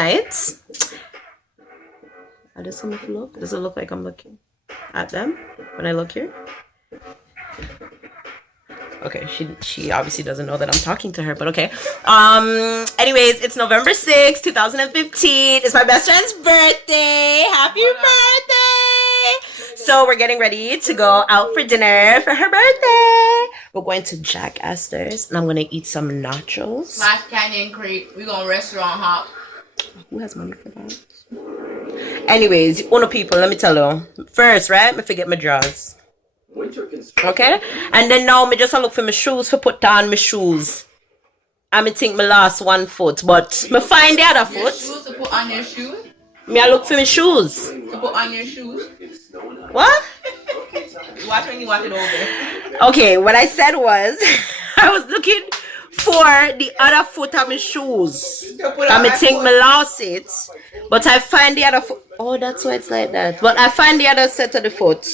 tonight. I just want to look. Does it look like I'm looking at them when I look here? Okay, she obviously doesn't know that I'm talking to her, but okay. Anyways, it's November 6th, 2015. It's my best friend's birthday. Happy birthday! So we're getting ready to go out for dinner for her birthday. We're going to Jack Astor's, and I'm gonna eat some nachos. Slash Canyon Creek. We're gonna restaurant hop. Who has money for that? Anyways, uno people, let me tell you. First, right? I forget my drawers. Okay, and then now me just look for my shoes for put down my shoes. I think me lost one foot, but me find the other foot. Shoes to put on your shoes? Me I look for my shoes. To put on your shoes? What? Watch when you walk it over. Okay, what I said was I was looking for the other foot of my shoes. I think me lost it, but I find the other foot. Oh, that's why it's like that. But I find the other set of the foot.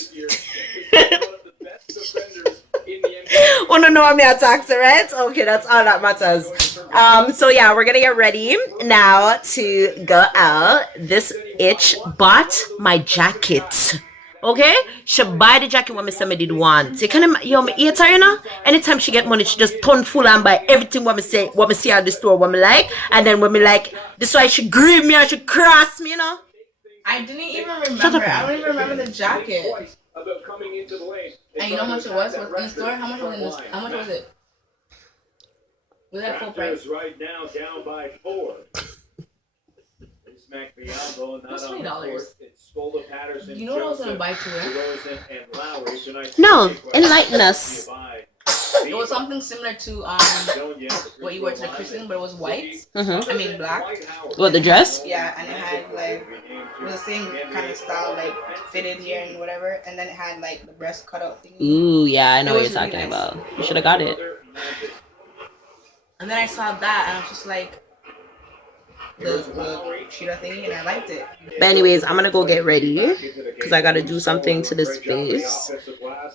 Oh no, I'm your taxi, right? Okay, that's all that matters. So yeah, we're gonna get ready now to go out. This itch bought my jacket. Okay, she buy the jacket when me say me did want. You can yo me eat her, you know. Anytime she get money, she just turn full and buy everything what me see at the store, what me like, and then when me like, this why she grieve me and she cross me, you know. I didn't even remember. I don't even remember the jacket. And you know how much it was in the store? How much was it? How much was it? Was that full price? Right now, down by 4. That's $20. You know what I was gonna buy too? No, enlighten us. It was something similar to what you wear to the christening, but it was white. I mean black. What, the dress? Yeah, and it had like it was the same kind of style, like fitted here and whatever, and then it had like the breast cutout thing. Ooh, yeah, I know what you're talking about. You should have got it. And then I saw that, and I was just like, the cheetah thingy, and I liked it. But anyways, I'm gonna go get ready because I gotta do something to this face.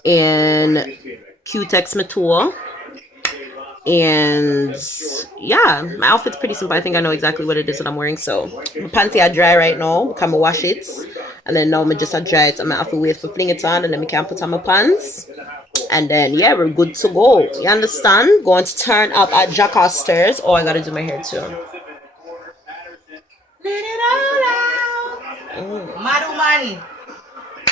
And Q text me too. And yeah, my outfit's pretty simple. I think I know exactly what it is that I'm wearing. So my panty are dry right now. Come wash it, and then now I just dry it. I'm gonna have to wait for fling it on, and then we can put on my pants. And then yeah, we're good to go. You understand? Going to turn up at Jack Astor's. Oh, I gotta do my hair too. Let it all out. Madu man.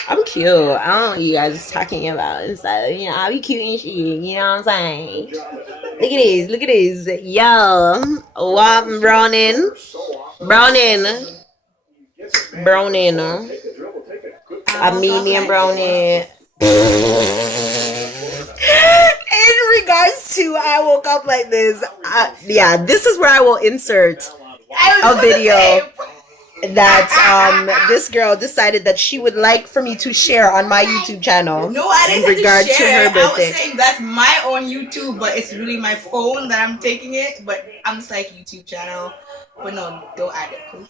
I'm cute. I don't know what you guys are talking about. It's like, you know, I'll be cute and shit. You know what I'm saying? Look at this. Look at this. Yo. What? Browning. Browning. Browning. A medium brownie. In regards to I woke up like this. Yeah, this is where I will insert a video that this girl decided that she would like for me to share on my YouTube channel. No, I didn't in regard to her birthday. I was saying that's my own YouTube, but it's really my phone that I'm taking it. But I'm just like YouTube channel. But no, don't add it, please.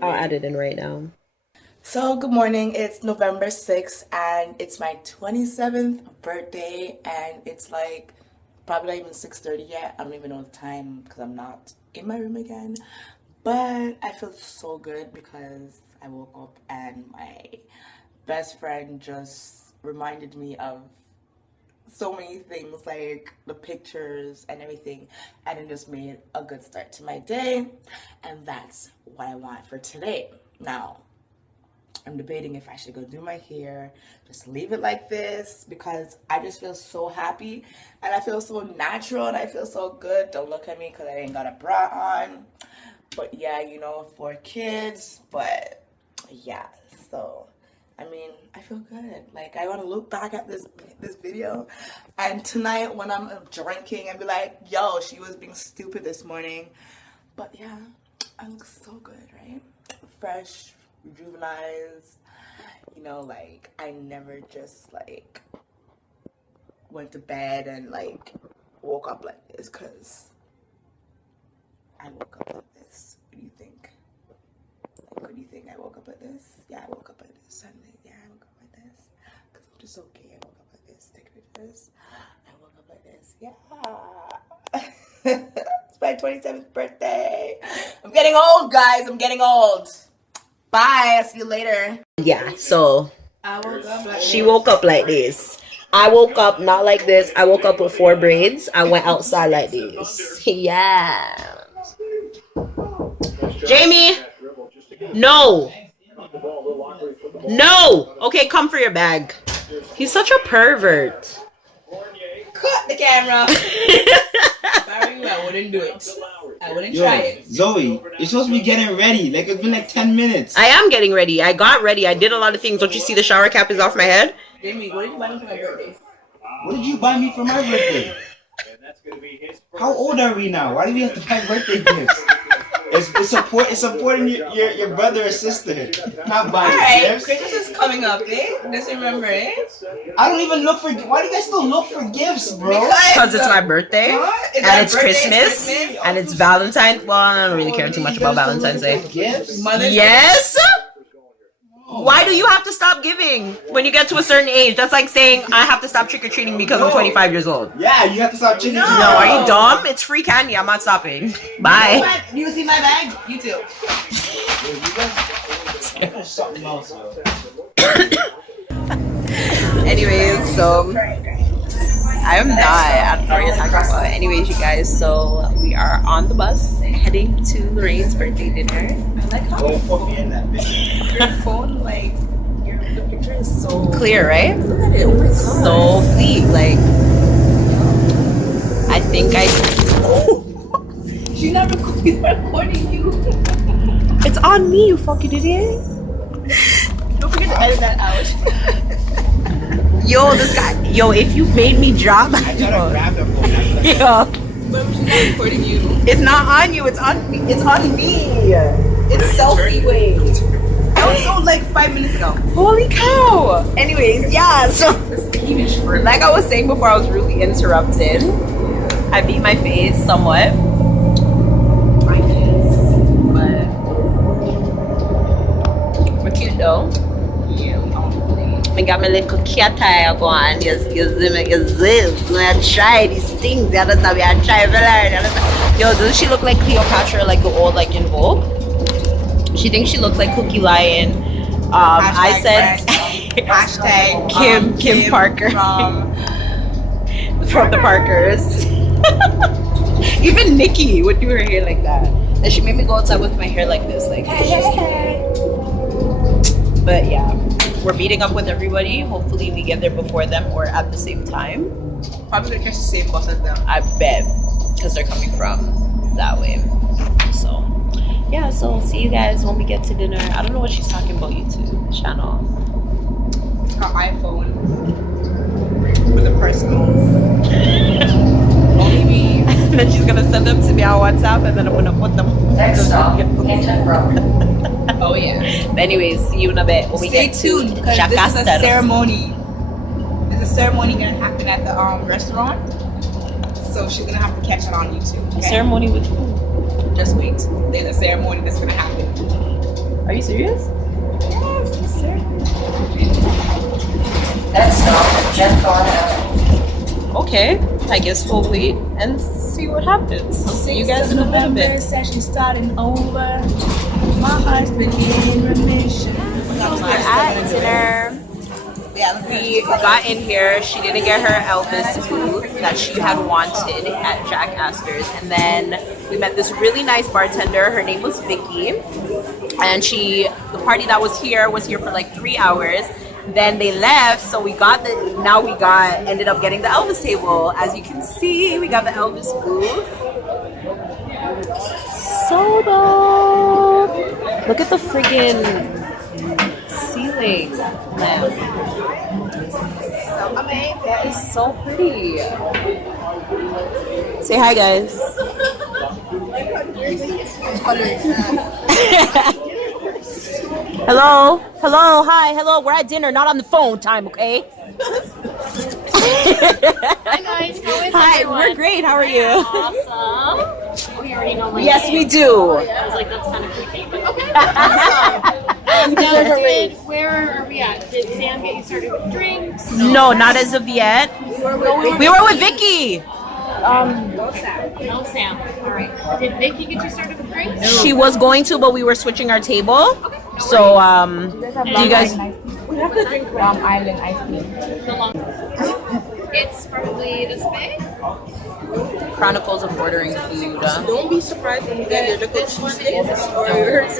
I'll add it in right now. So good morning. It's November 6th and it's my 27th birthday, and it's like probably not even 6:30 yet. I don't even know the time because I'm not in my room again. But I feel so good because I woke up and my best friend just reminded me of so many things, like the pictures and everything, and it just made a good start to my day. And that's what I want for today. Now, I'm debating if I should go do my hair, just leave it like this, because I just feel so happy and I feel so natural and I feel so good. Don't look at me because I ain't got a bra on. But yeah, you know, for kids. But yeah, so I mean, I feel good. Like, I want to look back at this video, and tonight when I'm drinking and be like, yo, she was being stupid this morning. But yeah, I look so good, right? Fresh, rejuvenized, you know, like I never just like went to bed and like woke up like this, because I woke up like this. What do you think? Like, what do you think? I woke up like this? Yeah, I woke up like this. And yeah, I woke up like this, because I'm just okay. I woke up like this. Take pictures. I woke up like this. Yeah. It's my 27th birthday. I'm getting old, guys. I'm getting old. Bye. I'll see you later. Yeah, so I woke up like she woke up like this. I woke up not like this. I woke up with 4 braids. I went outside like this. Yeah. Jamie. No. No. Okay, come for your bag. He's such a pervert. cut the camera. If I were you, I wouldn't do it. I wouldn't try it. Zoe, you're supposed to be getting ready. Like, it's been like 10 minutes. I am getting ready. I got ready. I did a lot of things. Don't you see the shower cap is off my head? Jamie, what did you buy me for my birthday? What did you buy me for my birthday? How old are we now? Why do we have to buy birthday gifts? It's supporting your brother or sister. Not buying Alright, gifts. Christmas is coming up, eh? Just remember, eh? I don't even look for. Why do you guys still look for gifts, bro? Because it's my birthday. What? And it's Christmas. And it's Valentine's. Well, I don't really care too much about Valentine's Day. Gifts? Mother's Yes. Why do you have to stop giving when you get to a certain age? That's like saying I have to stop trick-or-treating because I'm 25 years old. Yeah, you have to stop chicken. No, are you dumb? It's free candy. I'm not stopping. Bye. You see my bag? You too. Something else, yo. Anyways, so I am not. I don't know what you're talking about. Anyways, you guys, so we are on the bus heading to Lorraine's birthday dinner. I like how Don't put me in that bitch. your phone, like, the picture is so Clear, right? Look at it. Oh my God. So fleek. Like, I think I. She's not recording you. It's on me, you fucking idiot. Don't forget to edit that out. Yo, this guy. Yo, if you made me drop. I tried to grab the phone. Yo, But she's not recording you. it's not on you. It's on me. It's on me. It's selfie way. That was so like 5 minutes ago. Holy cow. Anyways, yeah. So, Peevish for like I was saying before, I was really interrupted. I beat my face somewhat. my kids. But we're cute though. Yeah, we all play. I got my little cat eye going. You see me, you see. I try these things. You understand? I try very hard. You understand? Yo, doesn't she look like Cleopatra, like the old, like in Vogue? She thinks she looks like Cookie Lion. I said Hashtag Kim Parker from the Parkers. Even Nikki would do her hair like that. And she made me go outside with my hair like this, like. But yeah, we're meeting up with everybody. Hopefully we get there before them or at the same time. Probably gonna catch the same bus as them. I bet, because they're coming from that way. So yeah, so see you guys when we get to dinner. I don't know what she's talking about YouTube channel. It's her iPhone for the personals. Only me. And then she's gonna send them to me on WhatsApp, and then I'm gonna put them. Next stop, Hinton Road. Oh yeah. But anyways, see you in a bit when we Stay get to tuned because this is a Jacasta. ceremony. There's a ceremony gonna happen at the restaurant. So she's gonna have to catch it on YouTube. Okay? Ceremony with who? Just wait. There's a ceremony that's gonna happen. Are you serious? Yes, yes, sir. Next stop, Jenthorne Avenue. Okay, I guess we'll wait and see what happens. I'll see you guys in a little bit. Session starting over. My heart's been in remission. We're at dinner. Yeah, We got in here. She didn't get her Elvis booth that she had wanted at Jack Astor's, and then we met this really nice bartender. Her name was Vicky, and the party that was here for like 3 hours. Then they left, so ended up getting the Elvis table. As you can see, we got the Elvis booth. So dope. Look at the friggin' ceiling lamp. That is so pretty. Say hi, guys. Hello, hello, hi, hello. We're at dinner, not on the phone time, okay? Hi guys, how is Hi, everyone? we're great. How are you? Awesome. We already know my Yes, name. we do. I was like, that's kind of creepy, but okay. Now, where are we at? Did Sam get you started with drinks? No, not as of yet. We were with Vicky. No Sam. All right. Did Vicky get you started with drinks? She was going to, but we were switching our table. So, do you guys? We have to drink island ice cream. It's probably this big. Chronicles of ordering food. Don't be surprised when you get your little cheesesteaks or yours.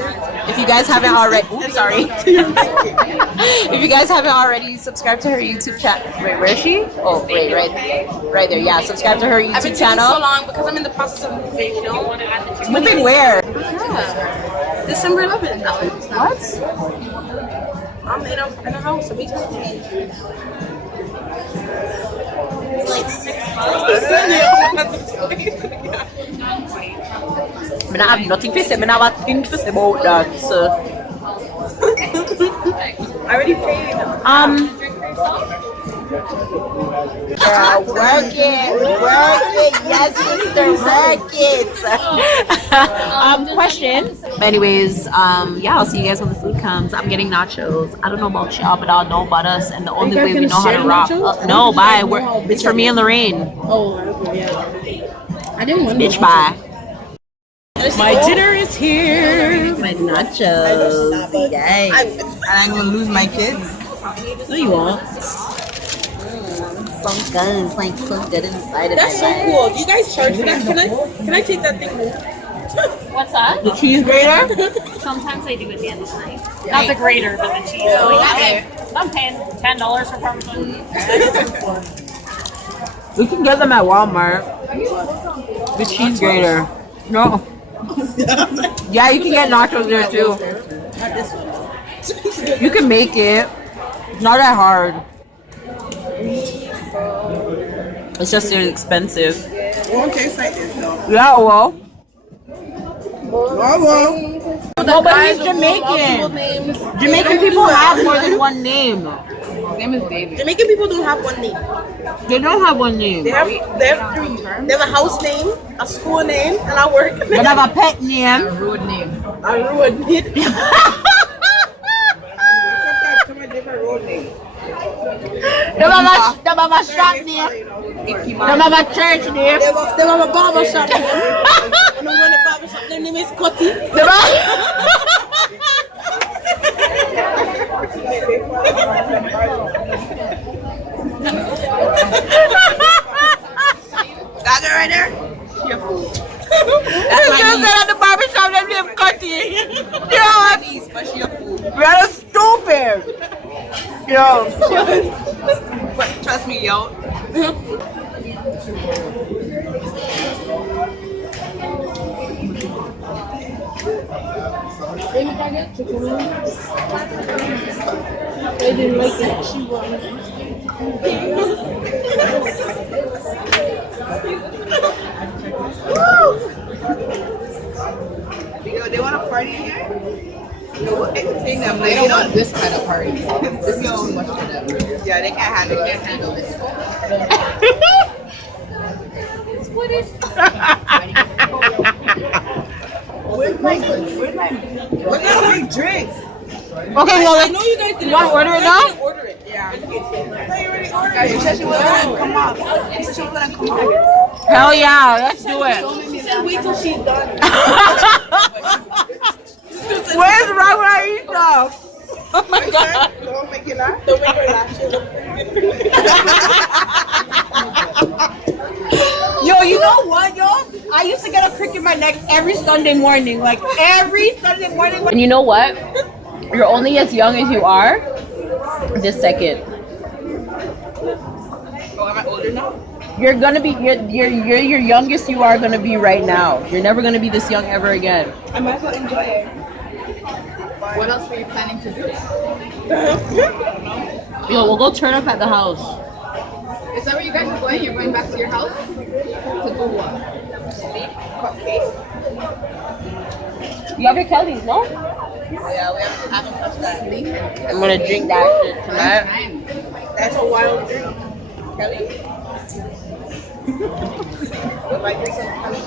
If you guys haven't already, oops, sorry. If you guys haven't already, subscribe to her YouTube channel. Wait, where is she? Oh, wait, right there. Yeah, subscribe to her I've been YouTube taking so channel. long because I'm in the process of moving, you know? Moving where? December 11th. What? I'm in a house, a big house. It's like 6 months. I have nothing to say. I have nothing to say about that. I already paid. Yeah, work it, yes, sister, work it. Question. Anyways, yeah, I'll see you guys when the food comes. I'm getting nachos. I don't know about y'all, but I'll know about us, and the only way we know how to rock. No, bye. It's for me and Lorraine. Oh, yeah. I didn't want Bitch, bye. My dinner is here. My nachos. Yay. And I'm gonna lose my kids. No, you won't. Some guns, like so good inside of That's so cool. Do you guys charge for that? Can I take that thing home? What's that? The cheese grater? Sometimes I do at the end of the night. Not the grater, but the cheese. I'm paying $10 for Parmesan. We can get them at Walmart. The cheese grater. No. Yeah, you can get nachos there too. You can make it. It's not that hard. It's just expensive. It won't taste like this though. Yeah, well. No, but he's Jamaican. Jamaican people have more than one name. His name is David. Jamaican people don't have one name. They don't have one name. They have 3. They have a house name, a school name, and a work name. They have a pet name. A rude name. A rude name. Some are different road names. They have a shop name. They have a church name. They have a barber shop name. When I run a barber shop, their name is Cutty. That girl right there? Your food. That's my niece. At the barbershop, they name Cutty. Yeah. Niece, but she your food. You're stupid. Yo. But trust me, yo. They didn't like it. She wanted Yo, they want a party here? Yo, they can take them. They don't want this kind of party. This is too much for them. Yeah, they can't handle it. Can't handle this. What is Where's my big drink? Okay, well, I know you guys didn't you want to order it now? order it. Yeah. I thought you already ordered Guys, it. you said she wasn't gonna come up. You said she wasn't gonna come up. Hell yeah, let's do it. Wait till she's done. Where's Raita? Oh my god. Don't make it laugh. Don't make her laugh. Yo, you know what, yo? I used to get a crick in my neck every Sunday morning. Like, every Sunday morning. And you know what? You're only as young as you are this second. Oh, am I older now? You're gonna be, you're your youngest you are gonna be right now. You're never gonna be this young ever again. I might as well enjoy it. What else were you planning to do? Yo, we'll go turn up at the house. Is that where you guys are going? You're going back to your house? To do what? Cupcake? You have your Kelly's, no? Yeah, we haven't touched that. I'm gonna drink that shit tonight. That's a wild drink. Kelly? If I get some Kelly,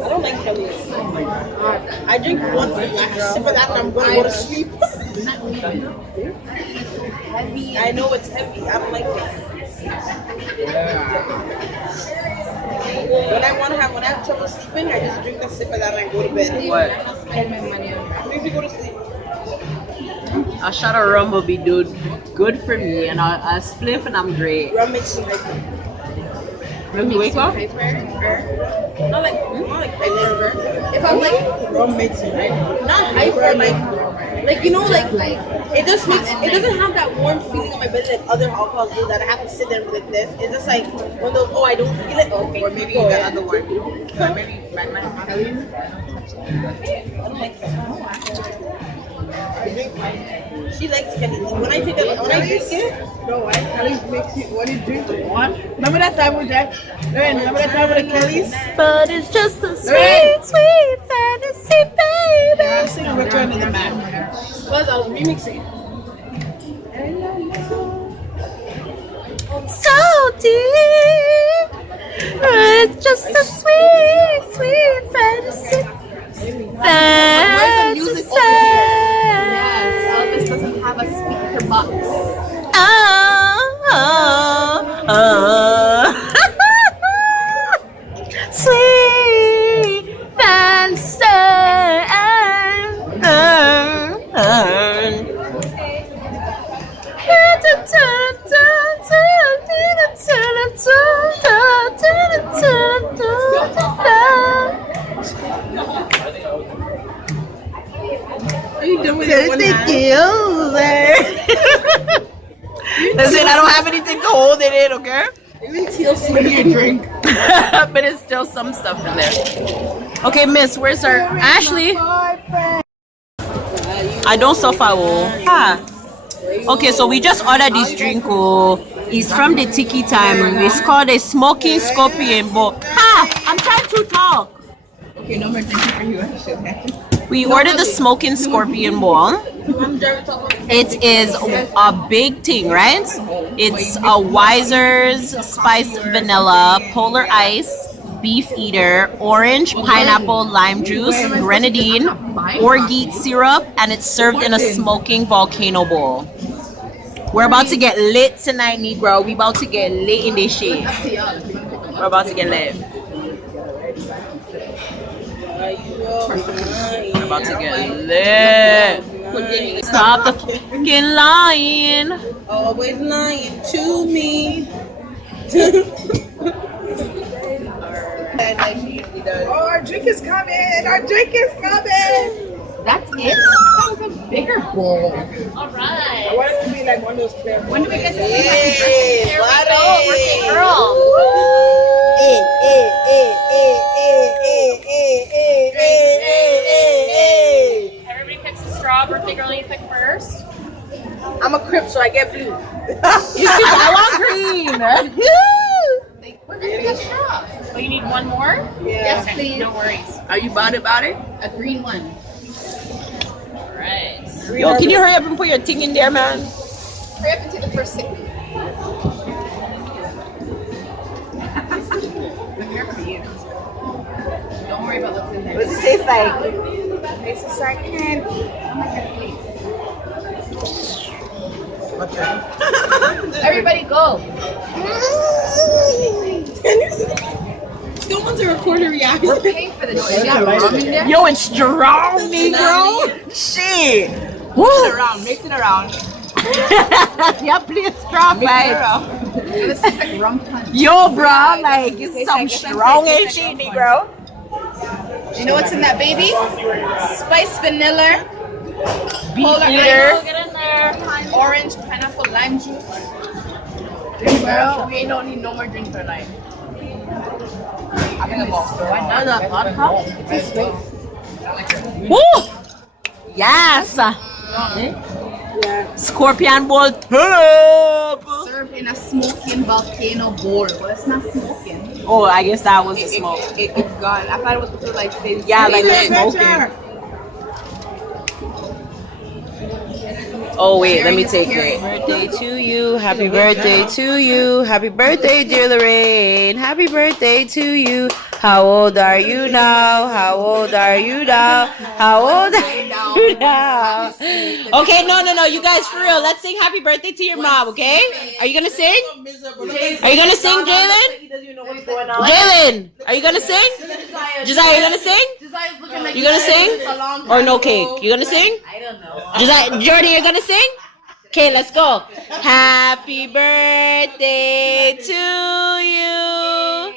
I don't like Kelly. Oh my god. I drink one like a sip of that and I'm gonna go to sleep. I know it's heavy. I don't like it. When I have trouble sleeping, I just drink a sip of that and I go to bed. What? Maybe go to sleep. A shot of rum will be good for me, and a spliff, and I'm great. Rum makes me hyper. When you wake up? Not like hyper. If I'm like rum makes me hyper. Not hyper, like you know, like it just makes it doesn't have that warm feeling on my belly like other alcohols do that I have to sit there like this. It's just like one of those, oh, I don't feel it. Okay, or maybe the other one. Maybe I don't like that. She likes Kelly. When I drink it, no, why Kelly's makes you when you drink what? Remember that time with that? Remember that time with the Kellys? But it's just a sweet, sweet fantasy, baby. I was singing Return of the Mac. Plus, I was remixing. So deep. It's just a sweet, sweet fantasy. Music over here. Yes, Elvis doesn't have a speaker box. Sweet fancy. Are you done with it? Listen, I don't have anything to hold it in, okay? Even TLC your drink. But it's still some stuff in there. Okay, miss, where's our Ashley? I don't suffer. Okay, so we just ordered this drink. It's from the Tiki Time. It's called a smoking scorpion. But I'm trying to talk. Okay, no more drinking for you. We ordered the smoking scorpion bowl. It is a big thing, right? It's a Wiser's spiced vanilla, polar ice, beef eater, orange, pineapple, lime juice, grenadine, orgeat syrup, and it's served in a smoking volcano bowl. We're about to get lit tonight, Negro. We about to get lit in this shit. We're about to get lit. We're about to get lit. Stop the fucking lying. Always lying to me. Oh, our drink is coming. Our drink is coming. That's it? That was a bigger bowl. Alright. I want it to be like one of those clear. When do we get to Hey, Here we go, birthday girl. Everybody picks a straw. Birthday girl, you pick first. I'm a Crip, so I get blue. I want green. We're gonna get straws. Oh, you need one more? Yes, please. No worries. Are you about it? A green one. Alright. Yo, can you hurry up and put your thing in there, man? Hurry up and take the first sip. I'm here for you. Don't worry about what's in there. What does it taste like? Tastes like candy. Everybody go. Still want to record a reaction. We're paying for this. You got rum in there? Yo, it's strong, Negro. Shit. Woo. Mix it around. Yeah, please strong, like. This is like rum punch. Yo, bro, like it's some strong ass shit, Negro. You know what's in that, baby? Spiced vanilla, Beef polar eater. ice, Get in there. orange, pineapple, lime juice. Girl, we don't need no more drinks tonight. I think I'm off. Another vodka. Woo! Yes. Scorpion bowl top. Served in a smoking volcano bowl. Well, it's not smoking. Oh, I guess that was the smoke. It's gone. I thought it was supposed to like stay. Yeah, like the smoking. Oh wait, let me take it. Birthday to you, happy birthday to you, happy birthday, dear Lorraine, happy birthday to you. How old are you now? How old are you now? How old are you now? you now. Okay, no. You guys, for real, let's sing happy birthday to your mom, okay? Are you gonna sing? Are you gonna sing, Jalen? Jalen, are you gonna sing? Josiah, you gonna sing? You gonna sing? Or no cake? You gonna sing? I don't know. Josiah, Jordan, you're gonna sing? Okay, let's go. Happy birthday to you.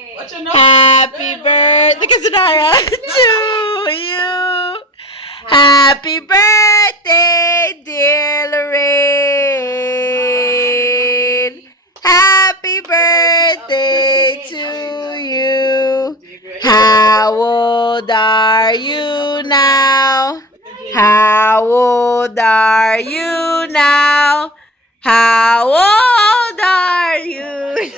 Happy birthday. Look at Zanaya. To you. Happy birthday, dear Lorraine. Happy birthday to you. How old are you now? How old are you now? How old are you?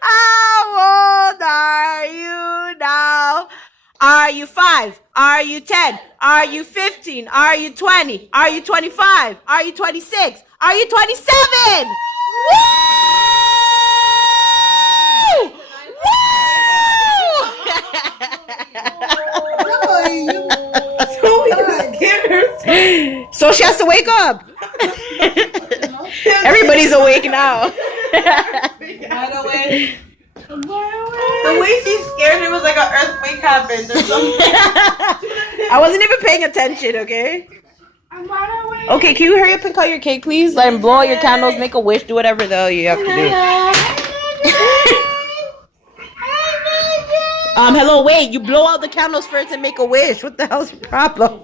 How old are you now? Are you 5? Are you 10? Are you 15? Are you 20? Are you 25? Are you 26? Are you 27? Woo! So she has to wake up. Everybody's awake now. By the way, the way she scared me was like an earthquake happened or something. I wasn't even paying attention, okay? Okay, can you hurry up and cut your cake, please? Let him blow out your candles, make a wish, do whatever the hell you have to do. Hello, wait, you blow out the candles first and make a wish. What the hell's your problem?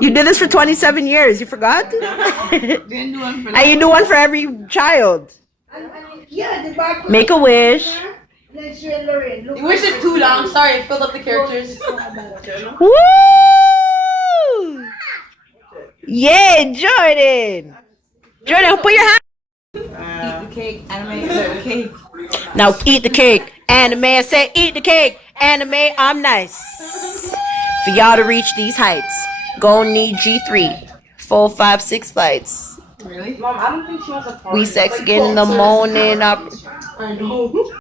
You did this for 27 years, you forgot? And you do one for every child. Make a wish. The wish is too long. Sorry, I filled up the characters. Woo! Yeah, Jordan. Jordan, put your hand. Eat the cake, anime, the cake. Now eat the cake. Anime, I say eat the cake. Anime, I'm nice. For y'all to reach these heights, gonna need G3. 4, 5, 6 flights. Really? Mom, I don't think she has a We sex again in the morning. I know.